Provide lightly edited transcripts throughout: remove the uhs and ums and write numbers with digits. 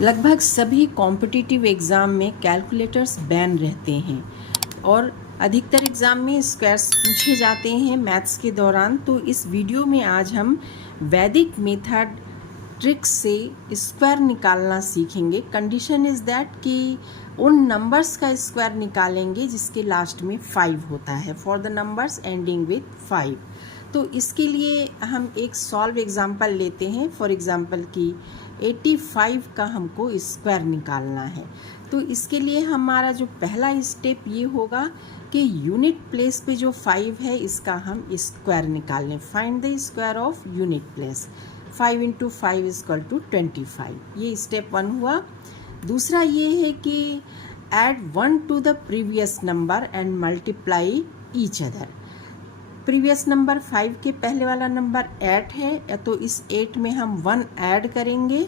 लगभग सभी competitive exam में कैलकुलेटर्स बैन रहते हैं और अधिकतर एग्ज़ाम में स्क्वायर्स पूछे जाते हैं मैथ्स के दौरान। तो इस वीडियो में आज हम वैदिक मेथड ट्रिक्स से स्क्वायर निकालना सीखेंगे। कंडीशन इज़ दैट कि उन नंबर्स का स्क्वायर निकालेंगे जिसके लास्ट में 5 होता है, for the numbers ending with 5। तो इसके लिए हम एक सॉल्व एग्जांपल लेते हैं। फॉर एग्जांपल कि 85 का हमको स्क्वायर निकालना है। तो इसके लिए हमारा जो पहला स्टेप ये होगा कि यूनिट प्लेस पे जो 5 है इसका हम स्क्वायर निकाल लें। Find the square of unit place. 5 into 5 equal to 25। ये स्टेप 1 हुआ। दूसरा ये है कि add 1 to the previous number and multiply each other. Previous number 5 के पहले वाला नंबर 8 है, तो इस 8 में हम 1 ऐड करेंगे।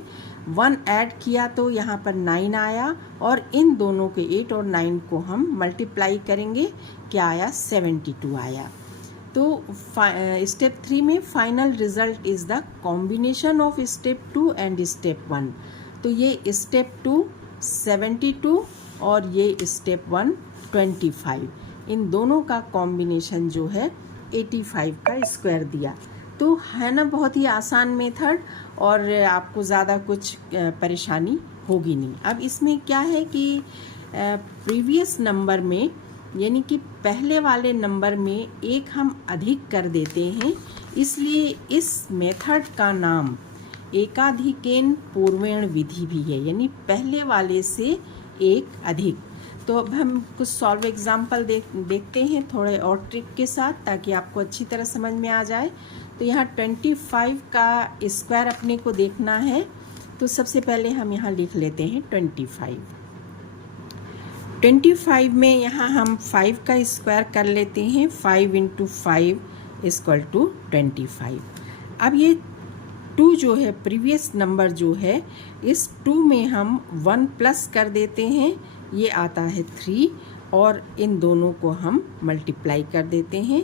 1 ऐड किया तो यहाँ पर 9 आया और इन दोनों के 8 और 9 को हम मल्टीप्लाई करेंगे। क्या आया? 72 आया। तो स्टेप 3 में final result is the combination of step 2 and step 1। तो ये स्टेप 2 72 और ये स्टेप 1 25, इन दोनों का कॉम्बिनेशन जो है 85 का स्क्वायर दिया। तो है ना बहुत ही आसान मेथड और आपको ज़्यादा कुछ परेशानी होगी नहीं। अब इसमें क्या है कि प्रीवियस नंबर में यानी कि पहले वाले नंबर में एक हम अधिक कर देते हैं, इसलिए इस मेथड का नाम एकाधिकेन पूर्वेण विधि भी है, यानी पहले वाले से एक अधिक। तो अब हम कुछ सॉल्व एग्जाम्पल देखते हैं थोड़े और ट्रिक के साथ, ताकि आपको अच्छी तरह समझ में आ जाए। तो यहाँ 25 का स्क्वायर अपने को देखना है। तो सबसे पहले हम यहाँ लिख लेते हैं 25 में यहाँ हम 5 का स्क्वायर कर लेते हैं। 5 इंटू 5 इक्वल टू 25। अब ये 2 जो है प्रीवियस नंबर जो है, इस 2 में हम 1 प्लस कर देते हैं, ये आता है 3 और इन दोनों को हम मल्टीप्लाई कर देते हैं।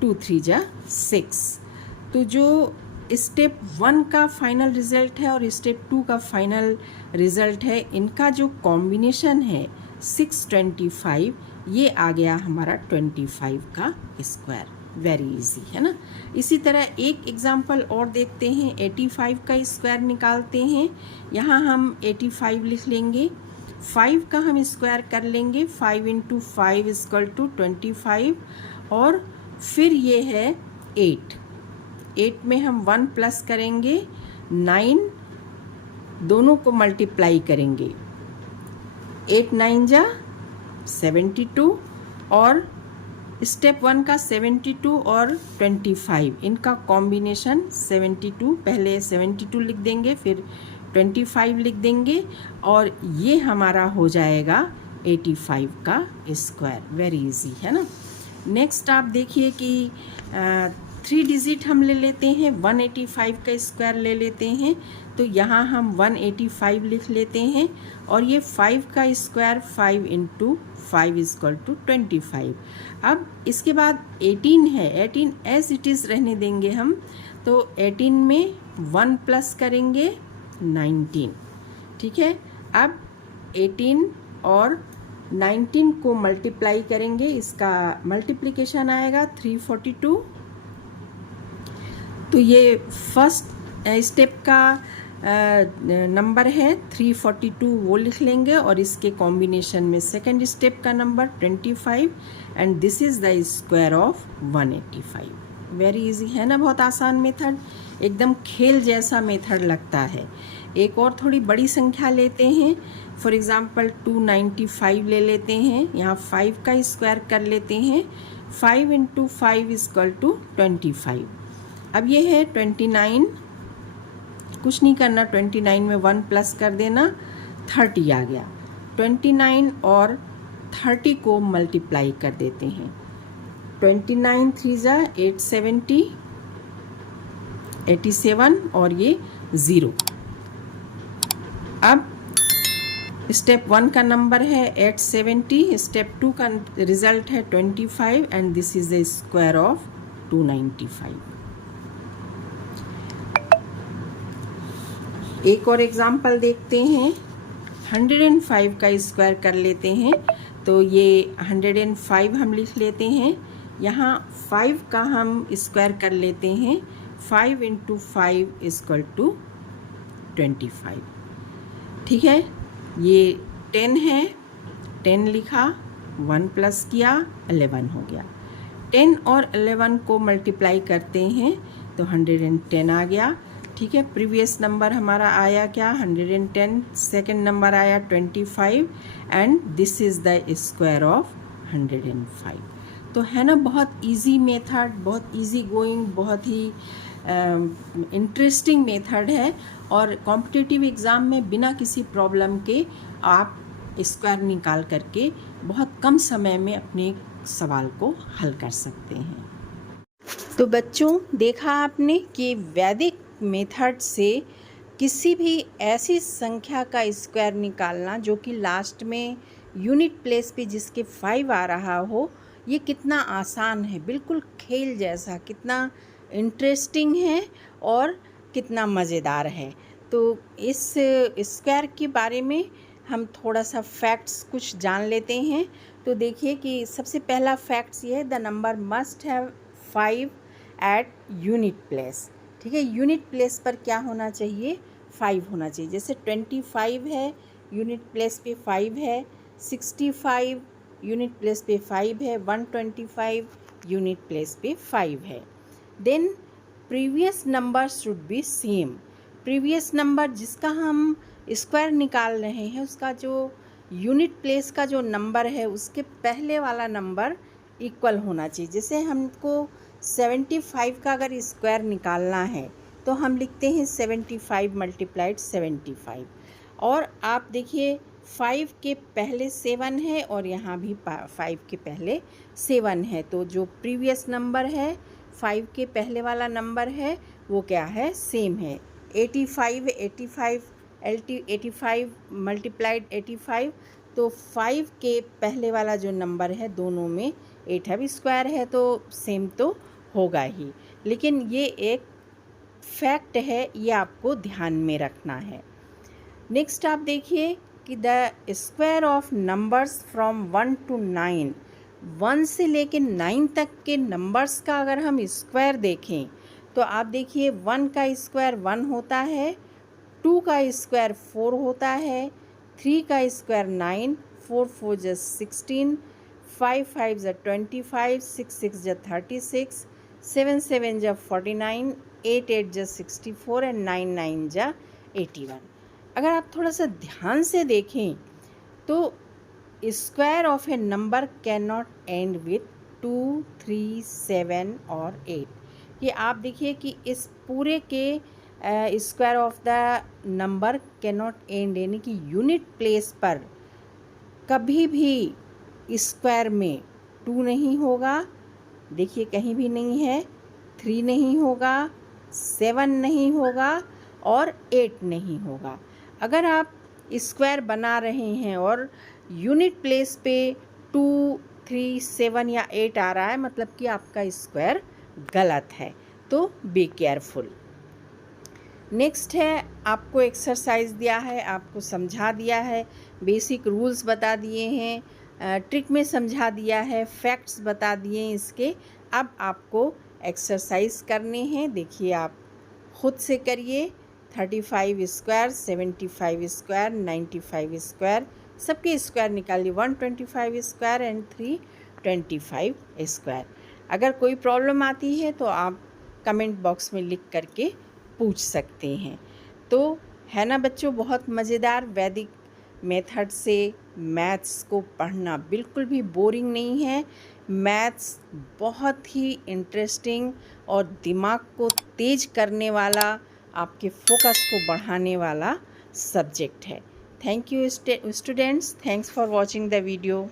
2 3 जा 6। तो जो स्टेप 1 का फाइनल रिजल्ट है और स्टेप 2 का फाइनल रिजल्ट है, इनका जो कॉम्बिनेशन है 625, ये आ गया हमारा 25 का स्क्वायर। वेरी इजी है ना। इसी तरह एक एग्जाम्पल और देखते हैं। 85 का स्क्वायर निकालते हैं। यहाँ हम 85 लिख लेंगे। 5 का हम स्क्वायर कर लेंगे। 5 इंटू 5 इक्वल टू 25 और फिर ये है 8 में हम 1 प्लस करेंगे, 9 दोनों को मल्टीप्लाई करेंगे। 8 9 जा 72 और स्टेप 1 का 72 और 25, इनका कॉम्बिनेशन 72, पहले 72 लिख देंगे फिर 25 लिख देंगे और ये हमारा हो जाएगा 85 का स्क्वायर। वेरी इजी है ना। नेक्स्ट आप देखिए कि 3 डिजिट हम ले लेते हैं। 185 का स्क्वायर ले लेते हैं। तो यहाँ हम 185 लिख लेते हैं और ये 5 का स्क्वायर 5 इंटू 5 इक्वल टू 25। अब इसके बाद 18 है। 18 एज इट इज़ रहने देंगे हम। तो 18 में 1 प्लस करेंगे, 19। ठीक है। अब 18 और 19 को मल्टीप्लाई करेंगे, इसका मल्टीप्लिकेशन आएगा 342। तो ये फर्स्ट स्टेप का नंबर है 342, वो लिख लेंगे और इसके कॉम्बिनेशन में सेकंड स्टेप का number 25 and this is the square of 185। Very easy है ना, बहुत आसान मेथड, एकदम खेल जैसा मेथड लगता है। एक और थोड़ी बड़ी संख्या लेते हैं। फॉर एग्ज़ाम्पल 295 ले लेते हैं। यहाँ 5 का स्क्वायर कर लेते हैं। 5 इंटू 5 इक्वल टू 25। अब ये है 29, कुछ नहीं करना, 29 में 1 प्लस कर देना, 30 आ गया। 29 और 30 को मल्टीप्लाई कर देते हैं। 29 3 जा 870, 87 और ये 0। अब स्टेप 1 का नंबर है 870, स्टेप 2 का रिजल्ट है 25 and this is the square of 295। एक और एग्जाम्पल देखते हैं। 105 का स्क्वायर कर लेते हैं, तो ये 105 हम लिख लेते हैं। यहाँ 5 का हम स्क्वायर कर लेते हैं। 5 × 5 = 25। ठीक है, ये 10 है, 10 लिखा, 1 प्लस किया, 11 हो गया। 10 और 11 को मल्टीप्लाई करते हैं तो 110 आ गया। ठीक है, प्रीवियस नंबर हमारा आया क्या, 110, सेकंड नंबर आया 25, and this is the square of 105। तो है ना, बहुत इजी मेथड, बहुत इजी गोइंग, बहुत ही इंटरेस्टिंग मेथड है, और कॉम्पिटिटिव एग्ज़ाम में बिना किसी प्रॉब्लम के आप स्क्वायर निकाल करके बहुत कम समय में अपने सवाल को हल कर सकते हैं। तो बच्चों, देखा आपने कि वैदिक मेथड से किसी भी ऐसी संख्या का स्क्वायर निकालना जो कि लास्ट में यूनिट प्लेस पे जिसके 5 आ रहा हो, ये कितना आसान है, बिल्कुल खेल जैसा, कितना इंटरेस्टिंग है और कितना मज़ेदार है। तो इस स्क्वायर के बारे में हम थोड़ा सा फैक्ट्स कुछ जान लेते हैं। तो देखिए कि सबसे पहला फैक्ट्स ये है, the number must have 5 at unit place. ठीक है, यूनिट प्लेस पर क्या होना चाहिए, 5 होना चाहिए। जैसे 25 है, यूनिट प्लेस पे 5 है, 65 यूनिट प्लेस पे 5 है, 125 यूनिट प्लेस पे 5 है। Then previous number should be same. Previous number जिसका हम स्क्वायर निकाल रहे हैं, उसका जो यूनिट प्लेस का जो नंबर है उसके पहले वाला नंबर इक्वल होना चाहिए। जैसे हमको 75 का अगर स्क्वायर निकालना है तो हम लिखते हैं 75 × 75। और आप देखिए 5 के पहले 7 है और यहाँ भी 5 के पहले 7 है, तो जो प्रीवियस नंबर है 5 के पहले वाला नंबर है वो क्या है, सेम है। 85 85 85 × 85, तो 5 के पहले वाला जो नंबर है दोनों में 8 है, स्क्वायर है तो सेम तो होगा ही। लेकिन ये एक फैक्ट है, ये आपको ध्यान में रखना है। नेक्स्ट आप देखिए कि the square of numbers from 1 to 9, 1 से लेके 9 तक के नंबर्स का अगर हम स्क्वायर देखें तो आप देखिए 1 का स्क्वायर 1 होता है, 2 का स्क्वायर 4 होता है, 3 का स्क्वायर 9, 4 4 = 16, 5 5 = 25, 6 6 = 36, 7 7 = 49, 8 8 = 64 एंड 9 9 = 81। अगर आप थोड़ा सा ध्यान से देखें तो square of A number can not and with 2 3 7 और 8। ये आप देखिए कि इस पूरे के square of the number can not and, यानी कि यूनिट प्लेस पर कभी भी स्क्वायर में 2 नहीं होगा, देखिए कहीं भी नहीं है, 3 नहीं होगा, 7 नहीं होगा और 8 नहीं होगा। अगर आप स्क्वायर बना रहे हैं और यूनिट प्लेस पे 2 3 7 या 8 आ रहा है, मतलब कि आपका स्क्वायर गलत है, तो बी केयरफुल। नेक्स्ट है, आपको एक्सरसाइज दिया है, आपको समझा दिया है, बेसिक रूल्स बता दिए हैं, ट्रिक में समझा दिया है, फैक्ट्स बता दिए हैं इसके। अब आपको एक्सरसाइज करने हैं, देखिए आप खुद से करिए। 35 स्क्वायर, 75 स्क्वायर, 95 स्क्वायर, सबके स्क्वायर निकालिए। 125 स्क्वायर एंड 325 स्क्वायर। अगर कोई प्रॉब्लम आती है तो आप कमेंट बॉक्स में लिख करके पूछ सकते हैं। तो है ना बच्चों, बहुत मज़ेदार। वैदिक मेथड से मैथ्स को पढ़ना बिल्कुल भी बोरिंग नहीं है। मैथ्स बहुत ही इंटरेस्टिंग और दिमाग को तेज करने वाला, आपके फोकस को बढ़ाने वाला सब्जेक्ट है। Thank you students, thanks for watching the video.